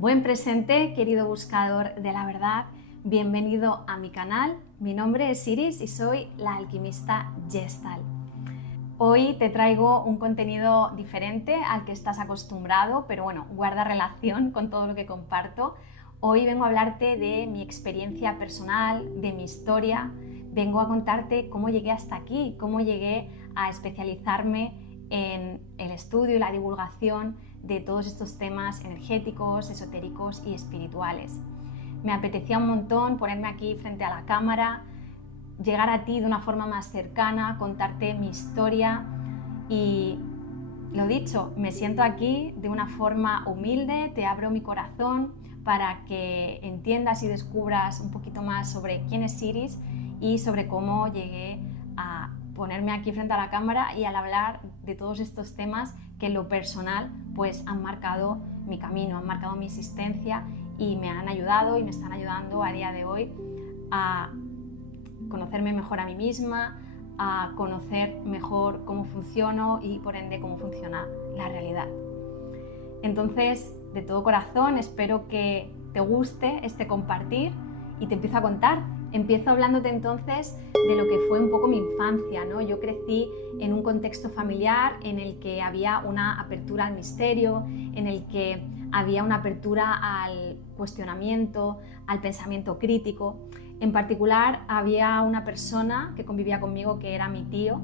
Buen presente, querido buscador de la verdad. Bienvenido a mi canal. Mi nombre es Iris y soy la alquimista Gestalt. Hoy te traigo un contenido diferente al que estás acostumbrado, pero bueno, guarda relación con todo lo que comparto. Hoy vengo a hablarte de mi experiencia personal, de mi historia. Vengo a contarte cómo llegué hasta aquí, cómo llegué a especializarme en el estudio y la divulgación de todos estos temas energéticos, esotéricos y espirituales. Me apetecía un montón ponerme aquí frente a la cámara, llegar a ti de una forma más cercana, contarte mi historia y, lo dicho, me siento aquí de una forma humilde, te abro mi corazón para que entiendas y descubras un poquito más sobre quién es Iris y sobre cómo llegué a ponerme aquí frente a la cámara y al hablar de todos estos temas que en lo personal pues han marcado mi camino, han marcado mi existencia y me han ayudado y me están ayudando a día de hoy a conocerme mejor a mí misma, a conocer mejor cómo funciono y por ende cómo funciona la realidad. Entonces, de todo corazón, espero que te guste este compartir y te empiezo a contar. Empiezo hablándote entonces de lo que fue un poco mi infancia, ¿no? Yo crecí en un contexto familiar en el que había una apertura al misterio, en el que había una apertura al cuestionamiento, al pensamiento crítico. En particular, había una persona que convivía conmigo que era mi tío,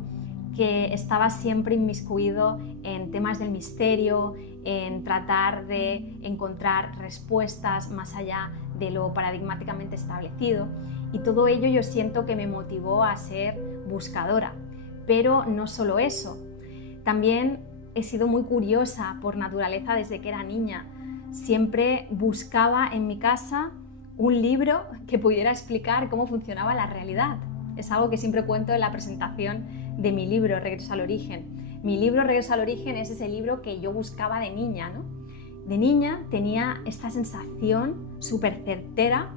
que estaba siempre inmiscuido en temas del misterio, en tratar de encontrar respuestas más allá de lo paradigmáticamente establecido. Y todo ello yo siento que me motivó a ser buscadora. Pero no solo eso, también he sido muy curiosa por naturaleza desde que era niña. Siempre buscaba en mi casa un libro que pudiera explicar cómo funcionaba la realidad. Es algo que siempre cuento en la presentación de mi libro, Regreso al Origen. Mi libro, Regreso al Origen, es ese libro que yo buscaba de niña, ¿no? De niña tenía esta sensación súper certera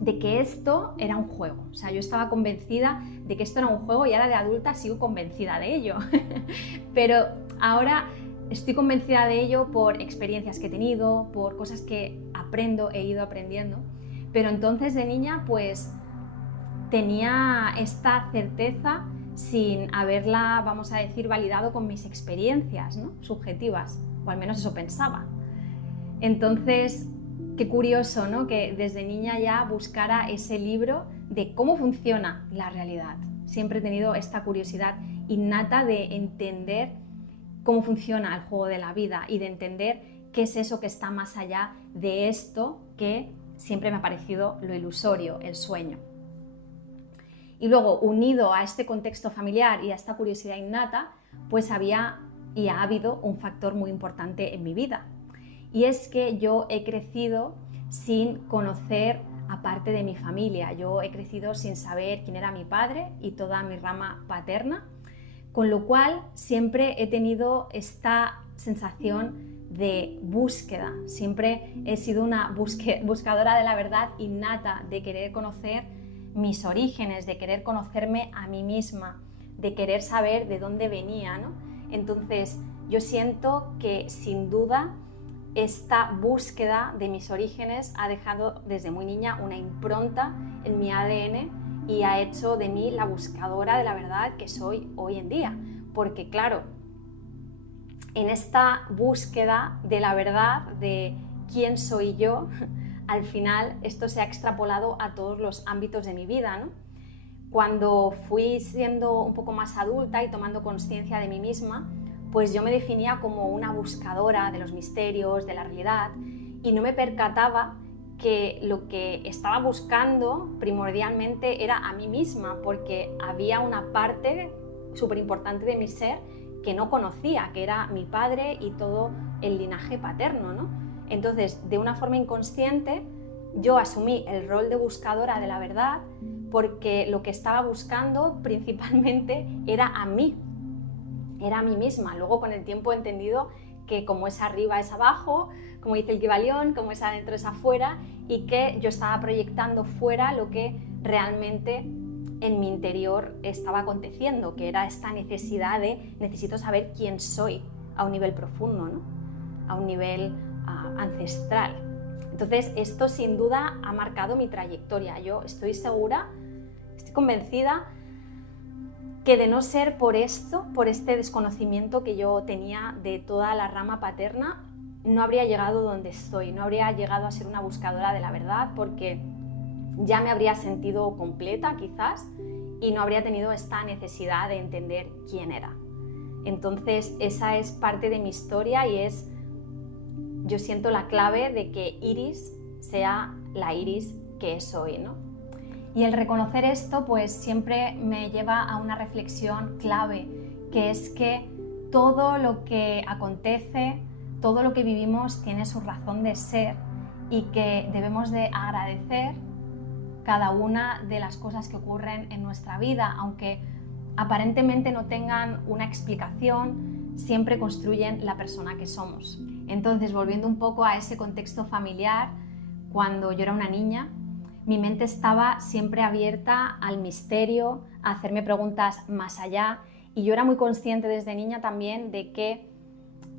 de que esto era un juego. O sea, yo estaba convencida de que esto era un juego y ahora de adulta sigo convencida de ello. Pero ahora estoy convencida de ello por experiencias que he tenido, por cosas que aprendo, he ido aprendiendo. Pero entonces de niña pues tenía esta certeza sin haberla, vamos a decir, validado con mis experiencias, ¿no? Subjetivas, o al menos eso pensaba. Entonces, qué curioso, ¿no? Que desde niña ya buscara ese libro de cómo funciona la realidad. Siempre he tenido esta curiosidad innata de entender cómo funciona el juego de la vida y de entender qué es eso que está más allá de esto que siempre me ha parecido lo ilusorio, el sueño. Y luego, unido a este contexto familiar y a esta curiosidad innata, pues había y ha habido un factor muy importante en mi vida. Y es que yo he crecido sin conocer a parte de mi familia. Yo he crecido sin saber quién era mi padre y toda mi rama paterna, con lo cual siempre he tenido esta sensación de búsqueda. Siempre he sido una buscadora de la verdad innata, de querer conocer mis orígenes, de querer conocerme a mí misma, de querer saber de dónde venía, ¿no? Entonces, yo siento que sin duda esta búsqueda de mis orígenes ha dejado desde muy niña una impronta en mi ADN y ha hecho de mí la buscadora de la verdad que soy hoy en día. Porque claro, en esta búsqueda de la verdad, de quién soy yo, al final esto se ha extrapolado a todos los ámbitos de mi vida, ¿no? Cuando fui siendo un poco más adulta y tomando conciencia de mí misma, pues yo me definía como una buscadora de los misterios, de la realidad, y no me percataba que lo que estaba buscando primordialmente era a mí misma, porque había una parte súper importante de mi ser que no conocía, que era mi padre y todo el linaje paterno, ¿no? Entonces, de una forma inconsciente, yo asumí el rol de buscadora de la verdad porque lo que estaba buscando principalmente era a mí misma. Luego con el tiempo he entendido que como es arriba es abajo, como dice el Kybalión, como es adentro es afuera, y que yo estaba proyectando fuera lo que realmente en mi interior estaba aconteciendo, que era esta necesidad de necesito saber quién soy a un nivel profundo, ¿no? A un nivel ancestral. Entonces esto sin duda ha marcado mi trayectoria. Yo estoy segura, estoy convencida que de no ser por esto, por este desconocimiento que yo tenía de toda la rama paterna, no habría llegado donde estoy, no habría llegado a ser una buscadora de la verdad, porque ya me habría sentido completa quizás y no habría tenido esta necesidad de entender quién era. Entonces esa es parte de mi historia y es, yo siento, la clave de que Iris sea la Iris que es hoy, ¿no? Y el reconocer esto pues siempre me lleva a una reflexión clave, que es que todo lo que acontece, todo lo que vivimos tiene su razón de ser y que debemos de agradecer cada una de las cosas que ocurren en nuestra vida, aunque aparentemente no tengan una explicación, siempre construyen la persona que somos. Entonces, volviendo un poco a ese contexto familiar, cuando yo era una niña, mi mente estaba siempre abierta al misterio, a hacerme preguntas más allá, y yo era muy consciente desde niña también de que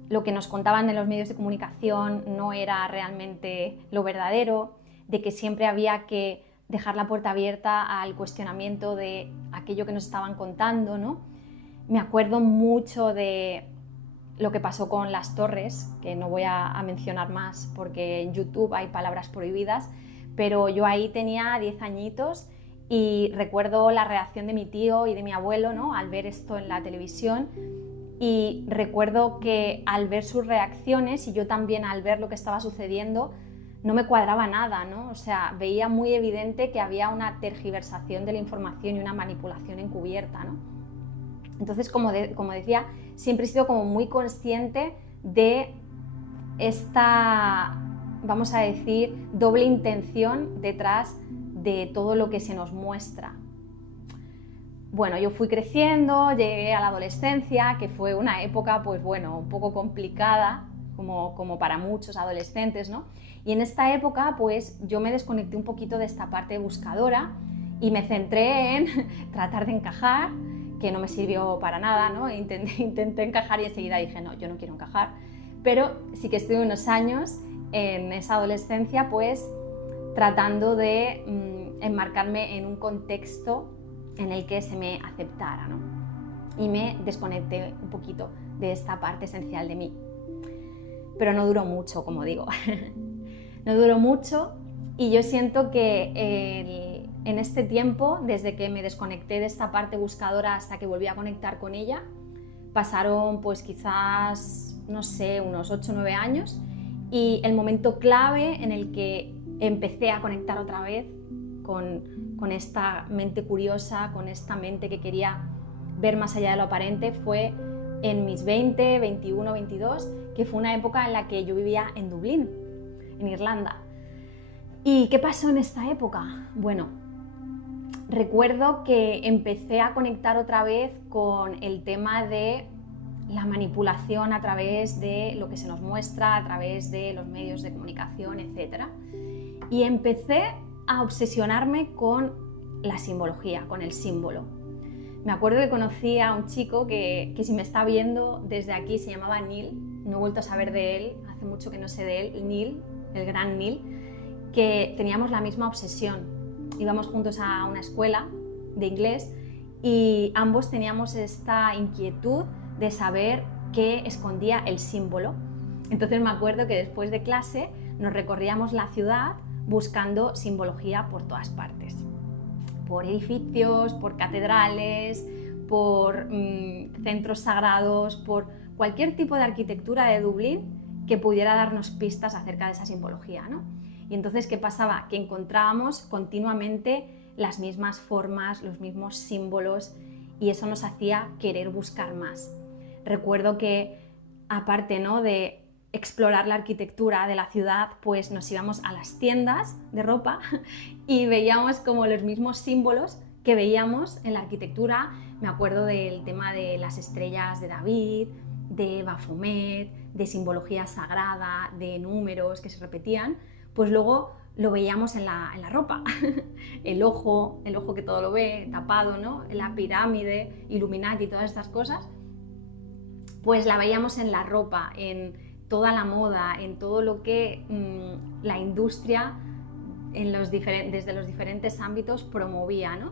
lo que nos contaban en los medios de comunicación no era realmente lo verdadero, de que siempre había que dejar la puerta abierta al cuestionamiento de aquello que nos estaban contando, ¿no? Me acuerdo mucho de lo que pasó con las torres, que no voy a mencionar más porque en YouTube hay palabras prohibidas, pero yo ahí tenía 10 añitos y recuerdo la reacción de mi tío y de mi abuelo, ¿no?, al ver esto en la televisión, y recuerdo que al ver sus reacciones y yo también al ver lo que estaba sucediendo, no me cuadraba nada, ¿no? O sea, veía muy evidente que había una tergiversación de la información y una manipulación encubierta, ¿no? Entonces, como decía, siempre he sido como muy consciente de esta, vamos a decir, doble intención detrás de todo lo que se nos muestra. Bueno, yo fui creciendo, llegué a la adolescencia, que fue una época, pues bueno, un poco complicada, como para muchos adolescentes, ¿no? Y en esta época, pues yo me desconecté un poquito de esta parte buscadora y me centré en tratar de encajar, que no me sirvió para nada, ¿no? Intenté encajar y enseguida dije, no, yo no quiero encajar. Pero sí que estuve unos años en esa adolescencia, pues tratando de enmarcarme en un contexto en el que se me aceptara, ¿no? Y me desconecté un poquito de esta parte esencial de mí. Pero no duró mucho, como digo. No duró mucho y yo siento que en este tiempo, desde que me desconecté de esta parte buscadora hasta que volví a conectar con ella, pasaron pues quizás, no sé, unos 8 o 9 años, y el momento clave en el que empecé a conectar otra vez con esta mente curiosa, con esta mente que quería ver más allá de lo aparente, fue en mis 20, 21, 22, que fue una época en la que yo vivía en Dublín, en Irlanda. ¿Y qué pasó en esta época? Bueno, recuerdo que empecé a conectar otra vez con el tema de la manipulación a través de lo que se nos muestra, a través de los medios de comunicación, etc. Y empecé a obsesionarme con la simbología, con el símbolo. Me acuerdo que conocí a un chico que si me está viendo desde aquí, se llamaba Neil, no he vuelto a saber de él, hace mucho que no sé de él, Neil, el gran Neil, que teníamos la misma obsesión. Íbamos juntos a una escuela de inglés y ambos teníamos esta inquietud de saber qué escondía el símbolo. Entonces me acuerdo que después de clase nos recorríamos la ciudad buscando simbología por todas partes, por edificios, por catedrales, por centros sagrados, por cualquier tipo de arquitectura de Dublín que pudiera darnos pistas acerca de esa simbología, ¿no? Y entonces, ¿qué pasaba? Que encontrábamos continuamente las mismas formas, los mismos símbolos, y eso nos hacía querer buscar más. Recuerdo que, aparte, ¿no?, de explorar la arquitectura de la ciudad, pues nos íbamos a las tiendas de ropa y veíamos como los mismos símbolos que veíamos en la arquitectura. Me acuerdo del tema de las estrellas de David, de Baphomet, de simbología sagrada, de números que se repetían, pues luego lo veíamos en la ropa. El ojo que todo lo ve, tapado, ¿no? La pirámide, Illuminati y todas estas cosas, pues la veíamos en la ropa, en toda la moda, en todo lo que la industria desde los diferentes ámbitos promovía, ¿no?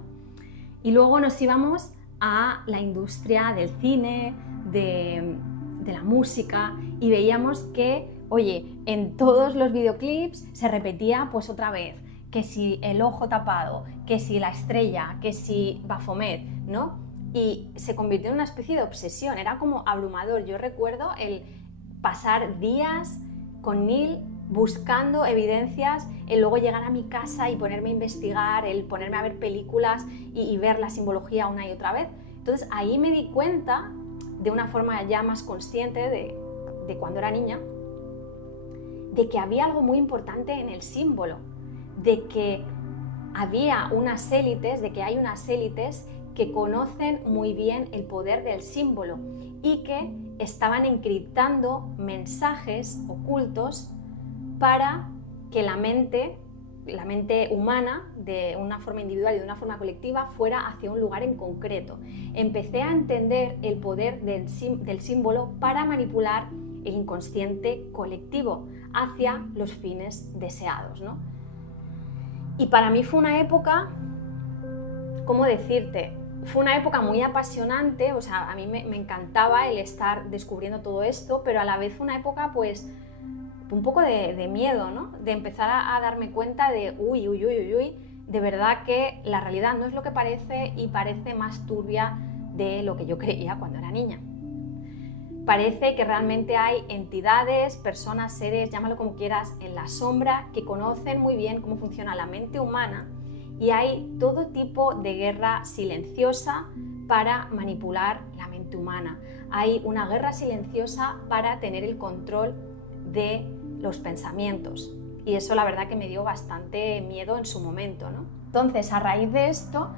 Y luego nos íbamos a la industria del cine, de la música, y veíamos que, oye, en todos los videoclips se repetía pues otra vez, que si el ojo tapado, que si la estrella, que si Baphomet, ¿no? Y se convirtió en una especie de obsesión, era como abrumador. Yo recuerdo el pasar días con Neil buscando evidencias, el luego llegar a mi casa y ponerme a investigar, el ponerme a ver películas y ver la simbología una y otra vez. Entonces ahí me di cuenta, de una forma ya más consciente de cuando era niña, de que había algo muy importante en el símbolo, de que había unas élites, de que hay unas élites que conocen muy bien el poder del símbolo y que estaban encriptando mensajes ocultos para que la mente humana, de una forma individual y de una forma colectiva, fuera hacia un lugar en concreto. Empecé a entender el poder del símbolo para manipular el inconsciente colectivo hacia los fines deseados, ¿no? Y para mí fue una época, ¿cómo decirte? Fue una época muy apasionante, o sea, a mí me encantaba el estar descubriendo todo esto, pero a la vez fue una época, pues, un poco de miedo, ¿no? De empezar a darme cuenta de, uy, de verdad que la realidad no es lo que parece y parece más turbia de lo que yo creía cuando era niña. Parece que realmente hay entidades, personas, seres, llámalo como quieras, en la sombra, que conocen muy bien cómo funciona la mente humana, y hay todo tipo de guerra silenciosa para manipular la mente humana. Hay una guerra silenciosa para tener el control de los pensamientos, y eso la verdad que me dio bastante miedo en su momento, ¿no? Entonces, a raíz de esto,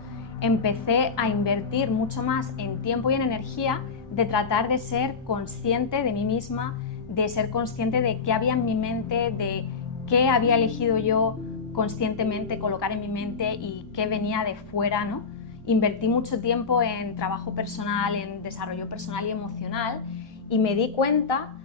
empecé a invertir mucho más en tiempo y en energía de tratar de ser consciente de mí misma, de ser consciente de qué había en mi mente, de qué había elegido yo conscientemente colocar en mi mente y qué venía de fuera, ¿no? Invertí mucho tiempo en trabajo personal, en desarrollo personal y emocional, y me di cuenta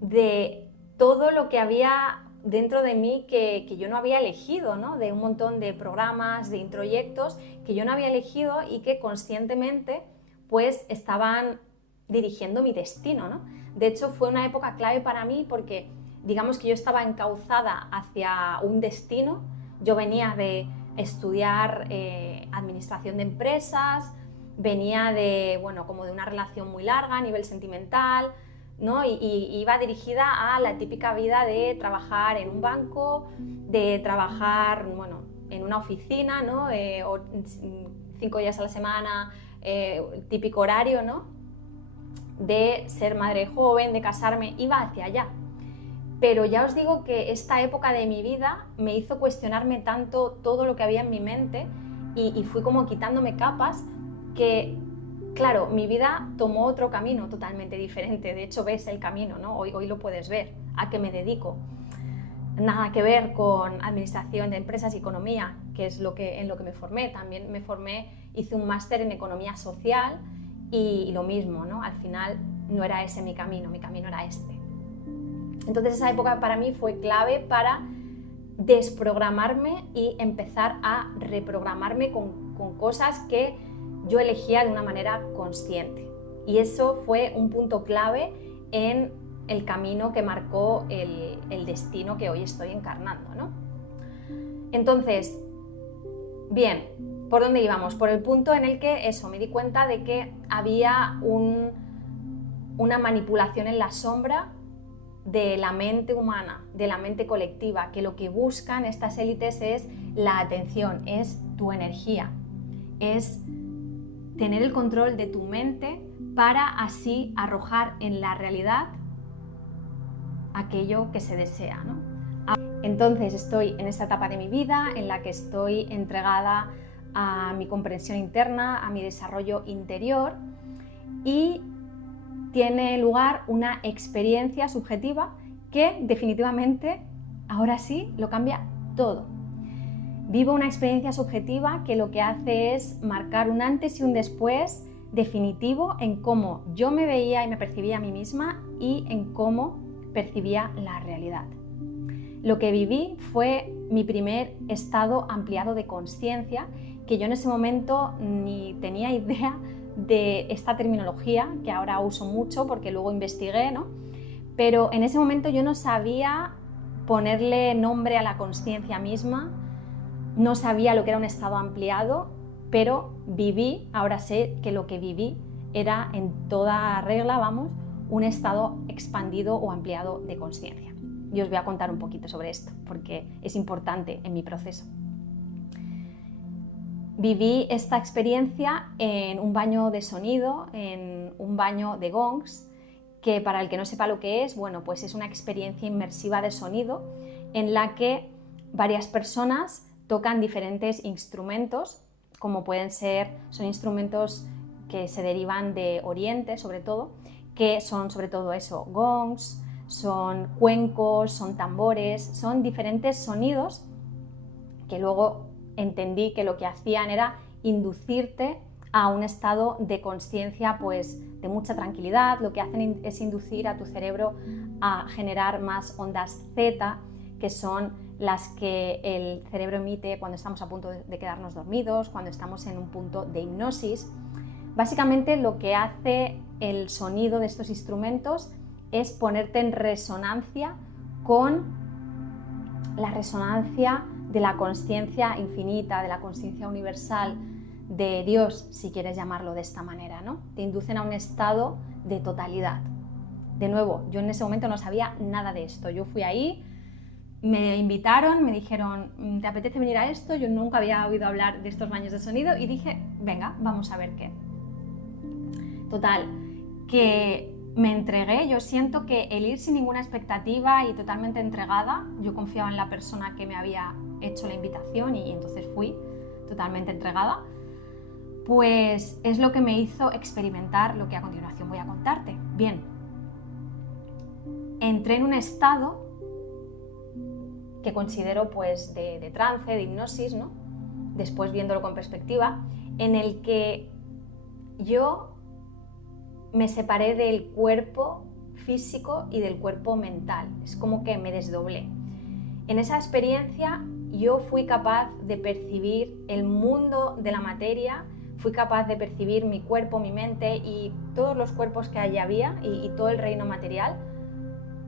de todo lo que había dentro de mí que yo no había elegido, ¿no? De un montón de programas, de introyectos que yo no había elegido y que conscientemente pues estaban dirigiendo mi destino, ¿no? De hecho, fue una época clave para mí porque digamos que yo estaba encauzada hacia un destino. Yo venía de estudiar administración de empresas, venía de, bueno, como de una relación muy larga a nivel sentimental, ¿no? Y iba dirigida a la típica vida de trabajar en un banco, de trabajar, bueno, en una oficina, ¿no? 5 días a la semana, típico horario, ¿no? De ser madre joven, de casarme, iba hacia allá. Pero ya os digo que esta época de mi vida me hizo cuestionarme tanto todo lo que había en mi mente y fui como quitándome capas que, claro, mi vida tomó otro camino totalmente diferente. De hecho, ves el camino, ¿no? Hoy lo puedes ver. ¿A qué me dedico? Nada que ver con administración de empresas y economía, que es en lo que me formé. También me formé, hice un máster en economía social y lo mismo, ¿no? Al final no era ese mi camino era este. Entonces esa época para mí fue clave para desprogramarme y empezar a reprogramarme con cosas que yo elegía de una manera consciente. Y eso fue un punto clave en el camino que marcó el destino que hoy estoy encarnando, ¿no? Entonces, bien, ¿por dónde íbamos? Por el punto en el que me di cuenta de que había una manipulación en la sombra de la mente humana, de la mente colectiva, que lo que buscan estas élites es la atención, es tu energía, es tener el control de tu mente para así arrojar en la realidad aquello que se desea, ¿no? Entonces estoy en esta etapa de mi vida en la que estoy entregada a mi comprensión interna, a mi desarrollo interior, y tiene lugar una experiencia subjetiva que definitivamente ahora sí lo cambia todo. Vivo una experiencia subjetiva que lo que hace es marcar un antes y un después definitivo en cómo yo me veía y me percibía a mí misma y en cómo percibía la realidad. Lo que viví fue mi primer estado ampliado de consciencia, que yo en ese momento ni tenía idea de esta terminología, que ahora uso mucho porque luego investigué, ¿no? Pero en ese momento yo no sabía ponerle nombre a la consciencia misma, no sabía lo que era un estado ampliado, pero viví, ahora sé que lo que viví era en toda regla, vamos, un estado expandido o ampliado de consciencia. Y os voy a contar un poquito sobre esto, porque es importante en mi proceso. Viví esta experiencia en un baño de sonido, en un baño de gongs, que para el que no sepa lo que es, bueno, pues es una experiencia inmersiva de sonido en la que varias personas tocan diferentes instrumentos, como son instrumentos que se derivan de Oriente, sobre todo, que son sobre todo eso, gongs, son cuencos, son tambores, son diferentes sonidos que luego entendí que lo que hacían era inducirte a un estado de conciencia pues de mucha tranquilidad. Lo que hacen es inducir a tu cerebro a generar más ondas zeta, que son las que el cerebro emite cuando estamos a punto de quedarnos dormidos, cuando estamos en un punto de hipnosis. Básicamente lo que hace el sonido de estos instrumentos es ponerte en resonancia con la resonancia de la consciencia infinita, de la consciencia universal, de Dios, si quieres llamarlo de esta manera, ¿no? Te inducen a un estado de totalidad. De nuevo, yo en ese momento no sabía nada de esto. Yo fui ahí, me invitaron, me dijeron, ¿te apetece venir a esto? Yo nunca había oído hablar de estos baños de sonido y dije, venga, vamos a ver qué. Total, que me entregué. Yo siento que el ir sin ninguna expectativa y totalmente entregada, yo confiaba en la persona que me había hecho la invitación y entonces fui totalmente entregada, pues es lo que me hizo experimentar lo que a continuación voy a contarte. Bien, entré en un estado que considero pues de trance, de hipnosis, ¿no? Después viéndolo con perspectiva, en el que yo me separé del cuerpo físico y del cuerpo mental. Es como que me desdoblé. En esa experiencia yo fui capaz de percibir el mundo de la materia, fui capaz de percibir mi cuerpo, mi mente y todos los cuerpos que allí había y todo el reino material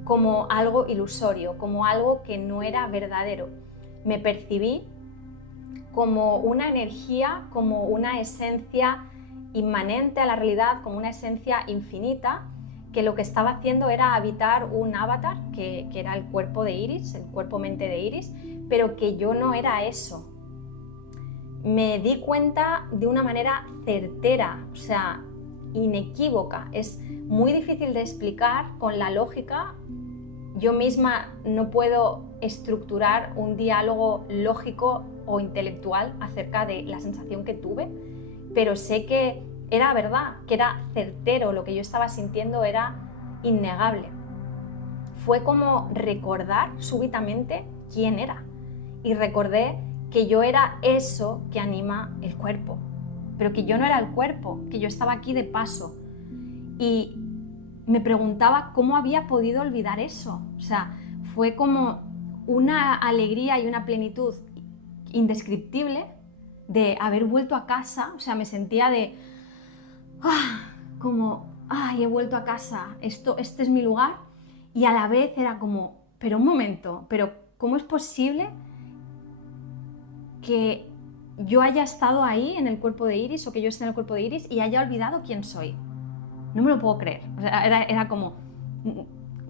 como algo ilusorio, como algo que no era verdadero. Me percibí como una energía, como una esencia inmanente a la realidad, como una esencia infinita, que lo que estaba haciendo era habitar un avatar, que era el cuerpo de Iris, el cuerpo-mente de Iris, pero que yo no era eso. Me di cuenta de una manera certera, o sea, inequívoca. Es muy difícil de explicar con la lógica. Yo misma no puedo estructurar un diálogo lógico o intelectual acerca de la sensación que tuve, pero sé que era verdad, que era certero, lo que yo estaba sintiendo era innegable. Fue como recordar súbitamente quién era y recordé que yo era eso que anima el cuerpo, pero que yo no era el cuerpo, que yo estaba aquí de paso. Y me preguntaba cómo había podido olvidar eso. O sea, fue como una alegría y una plenitud indescriptible de haber vuelto a casa. O sea, me sentía he vuelto a casa, este es mi lugar. Y a la vez era como, pero un momento, pero ¿cómo es posible que yo haya estado ahí en el cuerpo de Iris o que yo esté en el cuerpo de Iris y haya olvidado quién soy? No me lo puedo creer. O sea, era como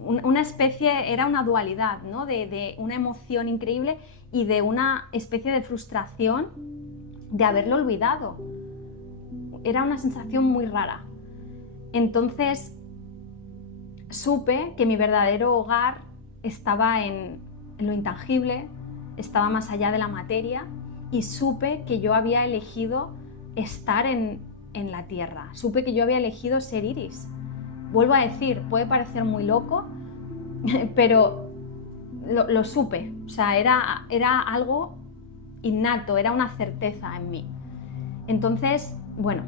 una especie, era una dualidad, ¿no? de una emoción increíble y de una especie de frustración de haberlo olvidado. Era una sensación muy rara. Entonces supe que mi verdadero hogar estaba en lo intangible, estaba más allá de la materia, y supe que yo había elegido estar en la tierra. Supe que yo había elegido ser Iris. Vuelvo a decir, puede parecer muy loco, pero lo supe. O sea, era algo innato, era una certeza en mí. Entonces, bueno,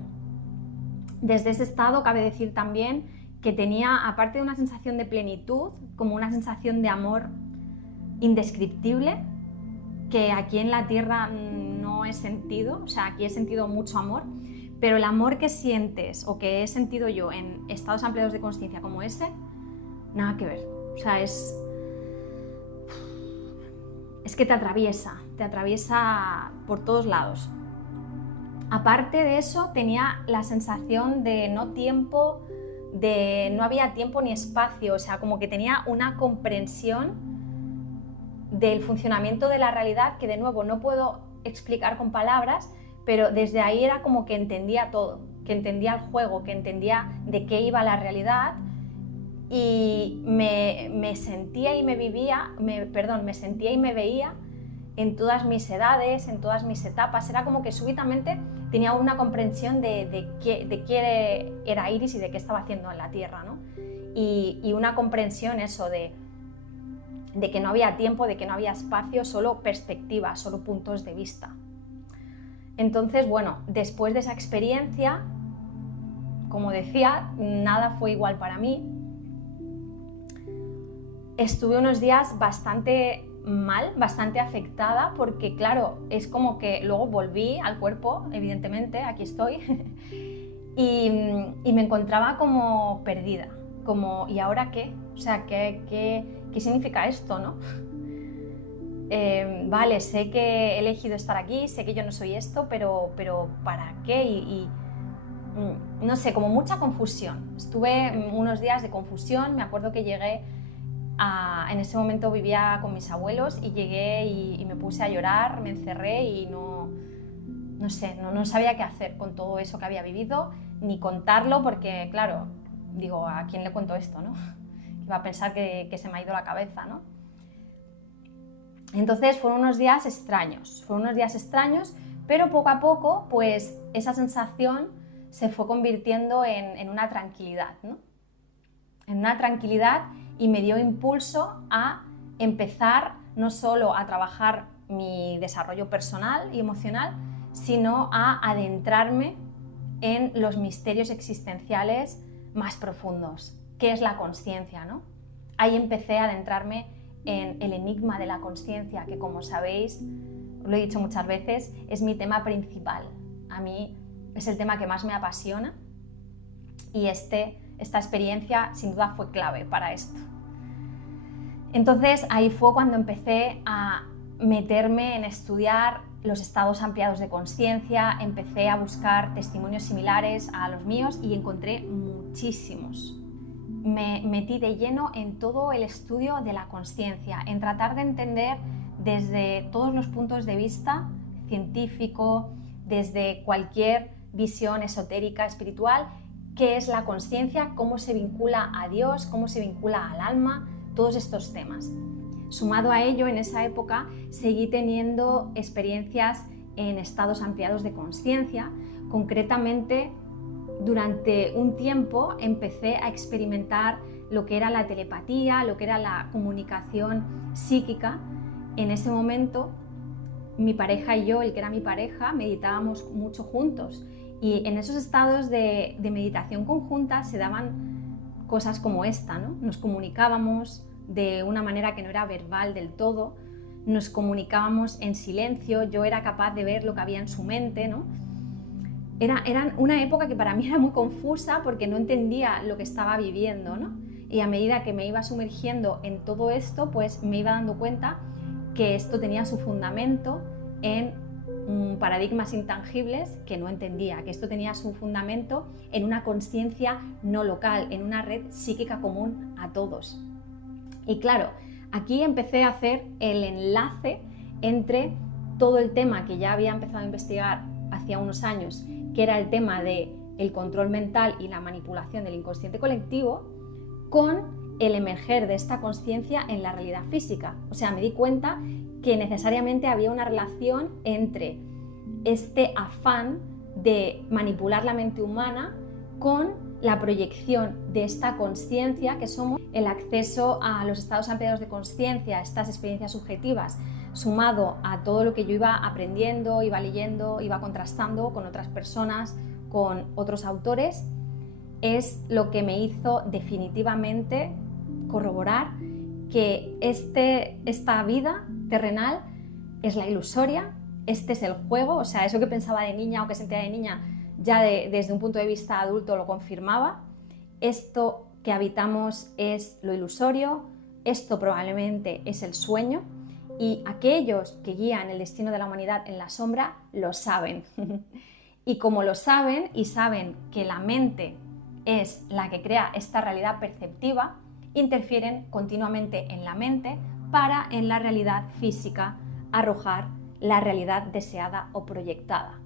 desde ese estado cabe decir también que tenía, aparte de una sensación de plenitud, como una sensación de amor indescriptible, que aquí en la Tierra no he sentido, o sea, aquí he sentido mucho amor, pero el amor que sientes o que he sentido yo en estados ampliados de consciencia como ese, nada que ver. O sea, es que te atraviesa por todos lados. Aparte de eso, tenía la sensación de no había tiempo ni espacio, o sea, como que tenía una comprensión del funcionamiento de la realidad que, de nuevo, no puedo explicar con palabras, pero desde ahí era como que entendía todo, que entendía el juego, que entendía de qué iba la realidad, y me sentía y me veía en todas mis edades, en todas mis etapas. Era como que súbitamente tenía una comprensión de qué era Iris y de qué estaba haciendo en la Tierra, ¿no? Y una comprensión eso de que no había tiempo, de que no había espacio, solo perspectiva, solo puntos de vista. Entonces, bueno, después de esa experiencia, como decía, nada fue igual para mí. Estuve unos días bastante mal, bastante afectada, porque claro, es como que luego volví al cuerpo, evidentemente, aquí estoy, y me encontraba como perdida, como ¿y ahora qué? O sea, ¿qué significa esto, no? Vale, sé que he elegido estar aquí, sé que yo no soy esto, pero ¿para qué? No sé, como mucha confusión. Estuve unos días de confusión. Me acuerdo que llegué en ese momento vivía con mis abuelos y llegué y me puse a llorar, me encerré y no sabía qué hacer con todo eso que había vivido, ni contarlo, porque claro, digo, ¿a quién le cuento esto, no? Va a pensar que se me ha ido la cabeza, ¿no? Entonces fueron unos días extraños, pero poco a poco pues esa sensación se fue convirtiendo en una tranquilidad, ¿no? En una tranquilidad, y me dio impulso a empezar no solo a trabajar mi desarrollo personal y emocional, sino a adentrarme en los misterios existenciales más profundos. ¿Qué es la consciencia, no? Ahí empecé a adentrarme en el enigma de la consciencia, que, como sabéis, lo he dicho muchas veces, es mi tema principal. A mí es el tema que más me apasiona, y esta experiencia sin duda fue clave para esto. Entonces ahí fue cuando empecé a meterme en estudiar los estados ampliados de consciencia, empecé a buscar testimonios similares a los míos y encontré muchísimos. Me metí de lleno en todo el estudio de la consciencia, en tratar de entender desde todos los puntos de vista científico, desde cualquier visión esotérica, espiritual, qué es la consciencia, cómo se vincula a Dios, cómo se vincula al alma, todos estos temas. Sumado a ello, en esa época seguí teniendo experiencias en estados ampliados de consciencia. Concretamente, durante un tiempo empecé a experimentar lo que era la telepatía, lo que era la comunicación psíquica. En ese momento, mi pareja y yo, el que era mi pareja, meditábamos mucho juntos, y en esos estados de meditación conjunta se daban cosas como esta, ¿no? Nos comunicábamos de una manera que no era verbal del todo, nos comunicábamos en silencio, yo era capaz de ver lo que había en su mente, ¿no? Era una época que para mí era muy confusa porque no entendía lo que estaba viviendo, ¿no? Y a medida que me iba sumergiendo en todo esto, pues me iba dando cuenta que esto tenía su fundamento en paradigmas intangibles que no entendía, que esto tenía su fundamento en una consciencia no local, en una red psíquica común a todos. Y claro, aquí empecé a hacer el enlace entre todo el tema que ya había empezado a investigar hacía unos años, que era el tema del control mental y la manipulación del inconsciente colectivo, con el emerger de esta consciencia en la realidad física. O sea, me di cuenta que necesariamente había una relación entre este afán de manipular la mente humana con la proyección de esta consciencia que somos, el acceso a los estados ampliados de consciencia, a estas experiencias subjetivas, sumado a todo lo que yo iba aprendiendo, iba leyendo, iba contrastando con otras personas, con otros autores, es lo que me hizo definitivamente corroborar que esta vida terrenal es la ilusoria, este es el juego, o sea, eso que pensaba de niña o que sentía de niña ya desde un punto de vista adulto lo confirmaba. Esto que habitamos es lo ilusorio, esto probablemente es el sueño, y aquellos que guían el destino de la humanidad en la sombra lo saben. Y como lo saben y saben que la mente es la que crea esta realidad perceptiva, interfieren continuamente en la mente para en la realidad física arrojar la realidad deseada o proyectada.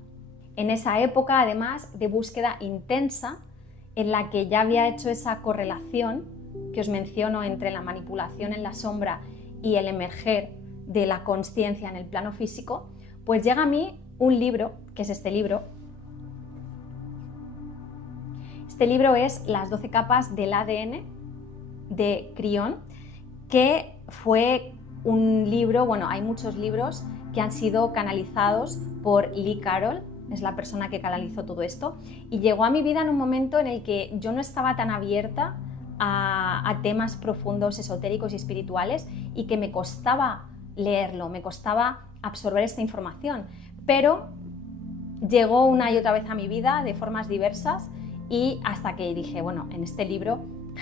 En esa época, además, de búsqueda intensa, en la que ya había hecho esa correlación que os menciono entre la manipulación en la sombra y el emerger de la consciencia en el plano físico, pues llega a mí un libro, que es este libro. Este libro es Las 12 capas del ADN de Crillon, que fue un libro, bueno, hay muchos libros que han sido canalizados por Lee Carroll, es la persona que canalizó todo esto, y llegó a mi vida en un momento en el que yo no estaba tan abierta a temas profundos, esotéricos y espirituales, y que me costaba leerlo, me costaba absorber esta información, pero llegó una y otra vez a mi vida de formas diversas, y hasta que dije, bueno, en este libro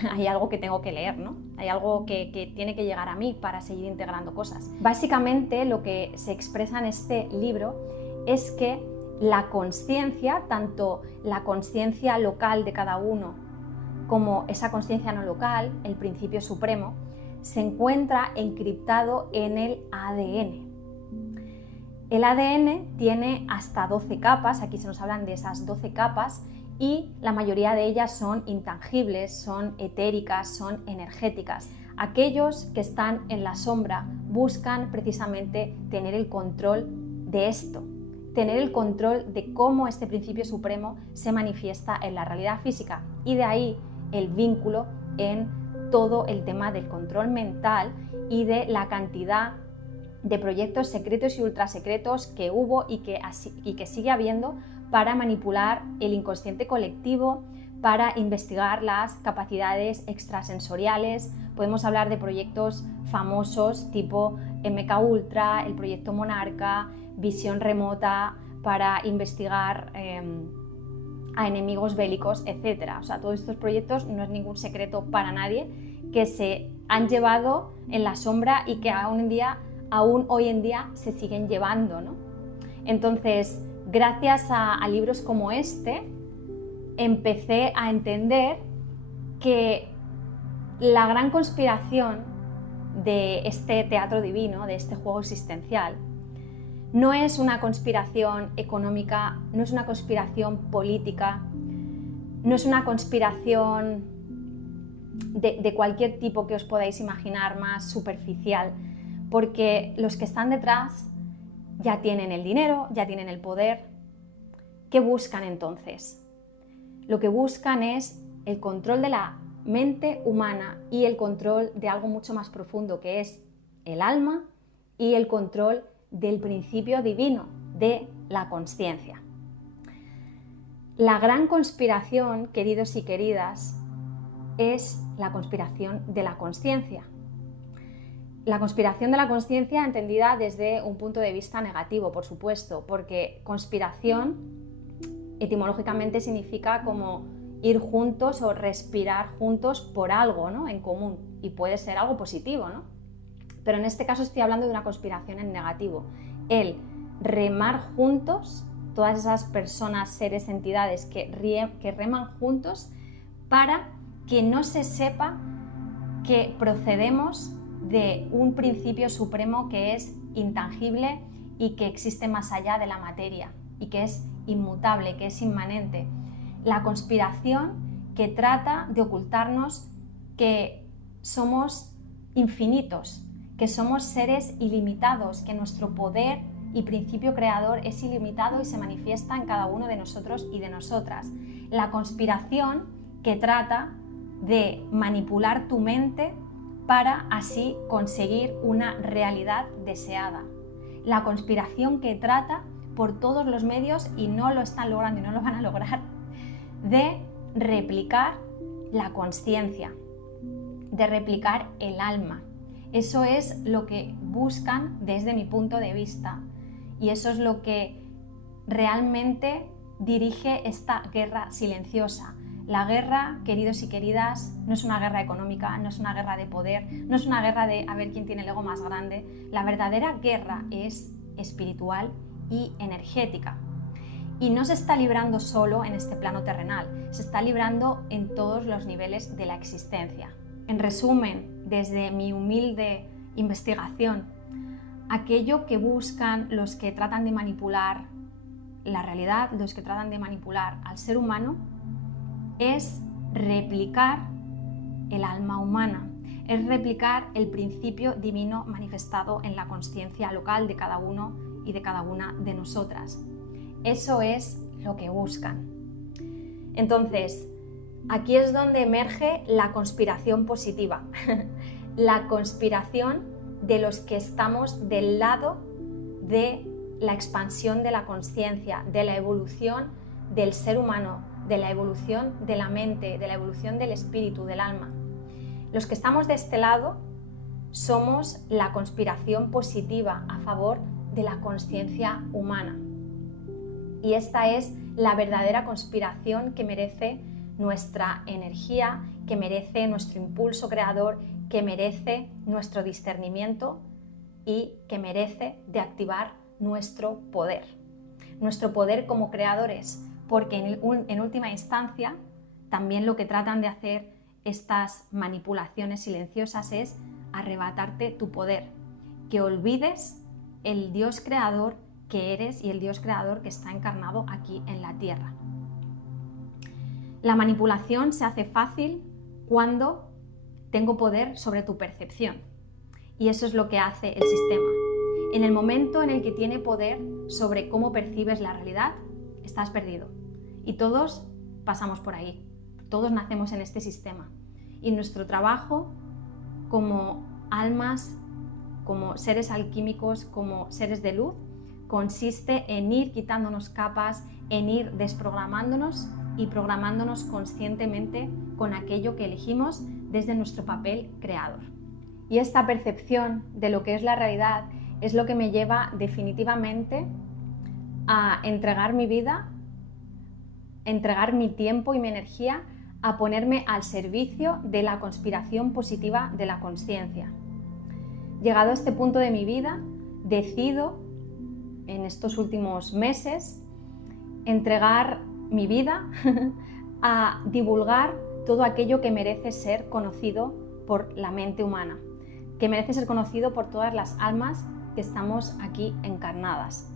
hay algo que tengo que leer, ¿no? Hay algo que tiene que llegar a mí para seguir integrando cosas. Básicamente lo que se expresa en este libro es que la consciencia, tanto la consciencia local de cada uno como esa consciencia no local, el principio supremo, se encuentra encriptado en el ADN. El ADN tiene hasta 12 capas, aquí se nos hablan de esas 12 capas, y la mayoría de ellas son intangibles, son etéricas, son energéticas. Aquellos que están en la sombra buscan precisamente tener el control de esto, tener el control de cómo este principio supremo se manifiesta en la realidad física, y de ahí el vínculo en todo el tema del control mental y de la cantidad de proyectos secretos y ultrasecretos que hubo y que sigue habiendo para manipular el inconsciente colectivo, para investigar las capacidades extrasensoriales. Podemos hablar de proyectos famosos tipo MK Ultra, el proyecto Monarca, visión remota para investigar a enemigos bélicos, etc. O sea, todos estos proyectos no es ningún secreto para nadie, que se han llevado en la sombra y que aún hoy en día se siguen llevando, ¿no? Entonces, gracias a libros como este, empecé a entender que la gran conspiración de este teatro divino, de este juego existencial, no es una conspiración económica, no es una conspiración política, no es una conspiración de cualquier tipo que os podáis imaginar más superficial, porque los que están detrás ya tienen el dinero, ya tienen el poder. ¿Qué buscan entonces? Lo que buscan es el control de la mente humana y el control de algo mucho más profundo, que es el alma y el control del principio divino, de la consciencia. La gran conspiración, queridos y queridas, es la conspiración de la consciencia. La conspiración de la consciencia entendida desde un punto de vista negativo, por supuesto, porque conspiración etimológicamente significa como ir juntos o respirar juntos por algo, ¿no?, en común, y puede ser algo positivo, ¿no? Pero en este caso estoy hablando de una conspiración en negativo, el remar juntos, todas esas personas, seres, entidades que reman juntos para que no se sepa que procedemos de un principio supremo que es intangible y que existe más allá de la materia y que es inmutable, que es inmanente. La conspiración que trata de ocultarnos que somos infinitos, que somos seres ilimitados, que nuestro poder y principio creador es ilimitado y se manifiesta en cada uno de nosotros y de nosotras. La conspiración que trata de manipular tu mente para así conseguir una realidad deseada. La conspiración que trata por todos los medios, y no lo están logrando y no lo van a lograr, de replicar la consciencia, de replicar el alma. Eso es lo que buscan desde mi punto de vista y eso es lo que realmente dirige esta guerra silenciosa. La guerra, queridos y queridas, no es una guerra económica, no es una guerra de poder, no es una guerra de a ver quién tiene el ego más grande. La verdadera guerra es espiritual y energética. Y no se está librando solo en este plano terrenal, se está librando en todos los niveles de la existencia. En resumen, desde mi humilde investigación, aquello que buscan los que tratan de manipular la realidad, los que tratan de manipular al ser humano, es replicar el alma humana, es replicar el principio divino manifestado en la consciencia local de cada uno y de cada una de nosotras. Eso es lo que buscan. Entonces, aquí es donde emerge la conspiración positiva, la conspiración de los que estamos del lado de la expansión de la consciencia, de la evolución del ser humano, de la evolución de la mente, de la evolución del espíritu, del alma. Los que estamos de este lado somos la conspiración positiva a favor de la consciencia humana. Y esta es la verdadera conspiración que merece nuestra energía, que merece nuestro impulso creador, que merece nuestro discernimiento y que merece de activar nuestro poder como creadores, porque en última instancia también lo que tratan de hacer estas manipulaciones silenciosas es arrebatarte tu poder, que olvides el Dios creador que eres y el Dios creador que está encarnado aquí en la tierra. La manipulación se hace fácil cuando tengo poder sobre tu percepción y eso es lo que hace el sistema. En el momento en el que tiene poder sobre cómo percibes la realidad, estás perdido. Y todos pasamos por ahí, todos nacemos en este sistema. Y nuestro trabajo como almas, como seres alquímicos, como seres de luz, consiste en ir quitándonos capas, en ir desprogramándonos y programándonos conscientemente con aquello que elegimos desde nuestro papel creador. Y esta percepción de lo que es la realidad es lo que me lleva definitivamente a entregar mi vida, entregar mi tiempo y mi energía a ponerme al servicio de la conspiración positiva de la consciencia. Llegado a este punto de mi vida, decido en estos últimos meses entregar mi vida a divulgar todo aquello que merece ser conocido por la mente humana, que merece ser conocido por todas las almas que estamos aquí encarnadas.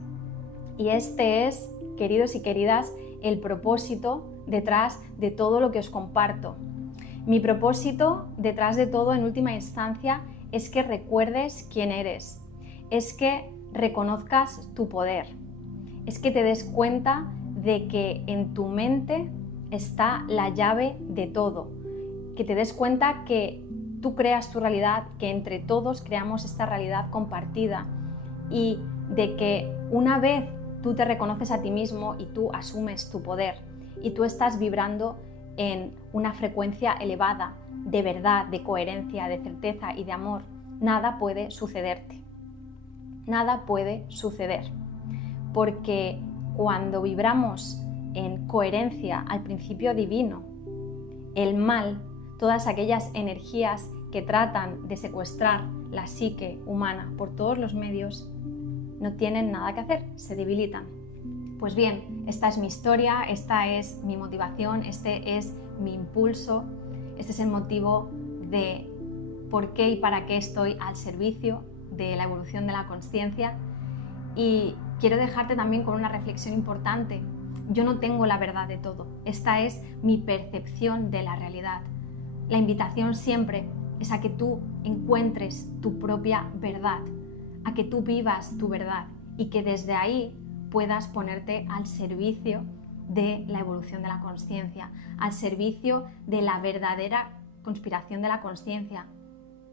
Y este es, queridos y queridas, el propósito detrás de todo lo que os comparto. Mi propósito detrás de todo, en última instancia, es que recuerdes quién eres, es que reconozcas tu poder, es que te des cuenta de que en tu mente está la llave de todo, que te des cuenta que tú creas tu realidad, que entre todos creamos esta realidad compartida y de que una vez tú te reconoces a ti mismo y tú asumes tu poder y tú estás vibrando en una frecuencia elevada de verdad, de coherencia, de certeza y de amor, nada puede sucederte. Nada puede suceder, porque cuando vibramos en coherencia al principio divino, el mal, todas aquellas energías que tratan de secuestrar la psique humana por todos los medios, no tienen nada que hacer, se debilitan. Pues bien, esta es mi historia, esta es mi motivación, este es mi impulso, este es el motivo de por qué y para qué estoy al servicio de la evolución de la consciencia. Y quiero dejarte también con una reflexión importante. Yo no tengo la verdad de todo, esta es mi percepción de la realidad. La invitación siempre es a que tú encuentres tu propia verdad, a que tú vivas tu verdad y que desde ahí puedas ponerte al servicio de la evolución de la consciencia, al servicio de la verdadera conspiración de la consciencia,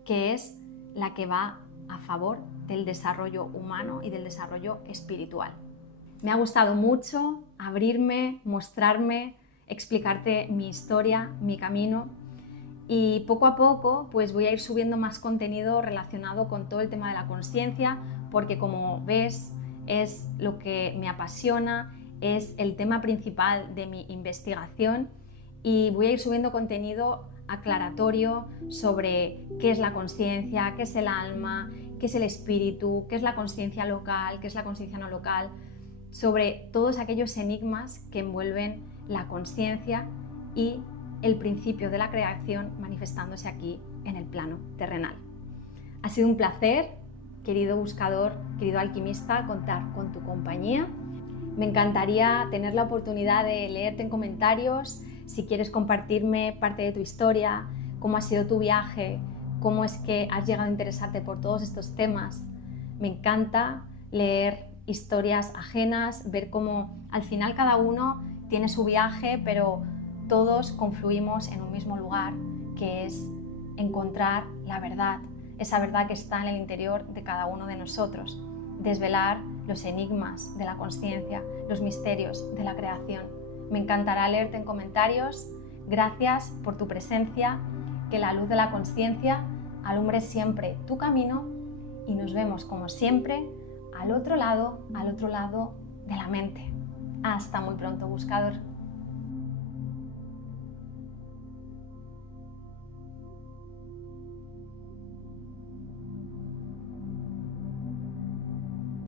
que es la que va a favor del desarrollo humano y del desarrollo espiritual. Me ha gustado mucho abrirme, mostrarme explicarte mi historia, mi camino, y poco a poco pues voy a ir subiendo más contenido relacionado con todo el tema de la consciencia, porque como ves es lo que me apasiona, es el tema principal de mi investigación, y voy a ir subiendo contenido aclaratorio sobre qué es la consciencia, qué es el alma, qué es el espíritu, qué es la consciencia local, qué es la consciencia no local, sobre todos aquellos enigmas que envuelven la consciencia y el principio de la creación manifestándose aquí en el plano terrenal. Ha sido un placer, querido buscador, querido alquimista, contar con tu compañía. Me encantaría tener la oportunidad de leerte en comentarios si quieres compartirme parte de tu historia, cómo ha sido tu viaje, cómo es que has llegado a interesarte por todos estos temas. Me encanta leer historias ajenas, ver cómo al final cada uno tiene su viaje, pero todos confluimos en un mismo lugar, que es encontrar la verdad, esa verdad que está en el interior de cada uno de nosotros, desvelar los enigmas de la consciencia, los misterios de la creación. Me encantará leerte en comentarios. Gracias por tu presencia, que la luz de la consciencia alumbre siempre tu camino, y nos vemos como siempre al otro lado de la mente. Hasta muy pronto, buscador.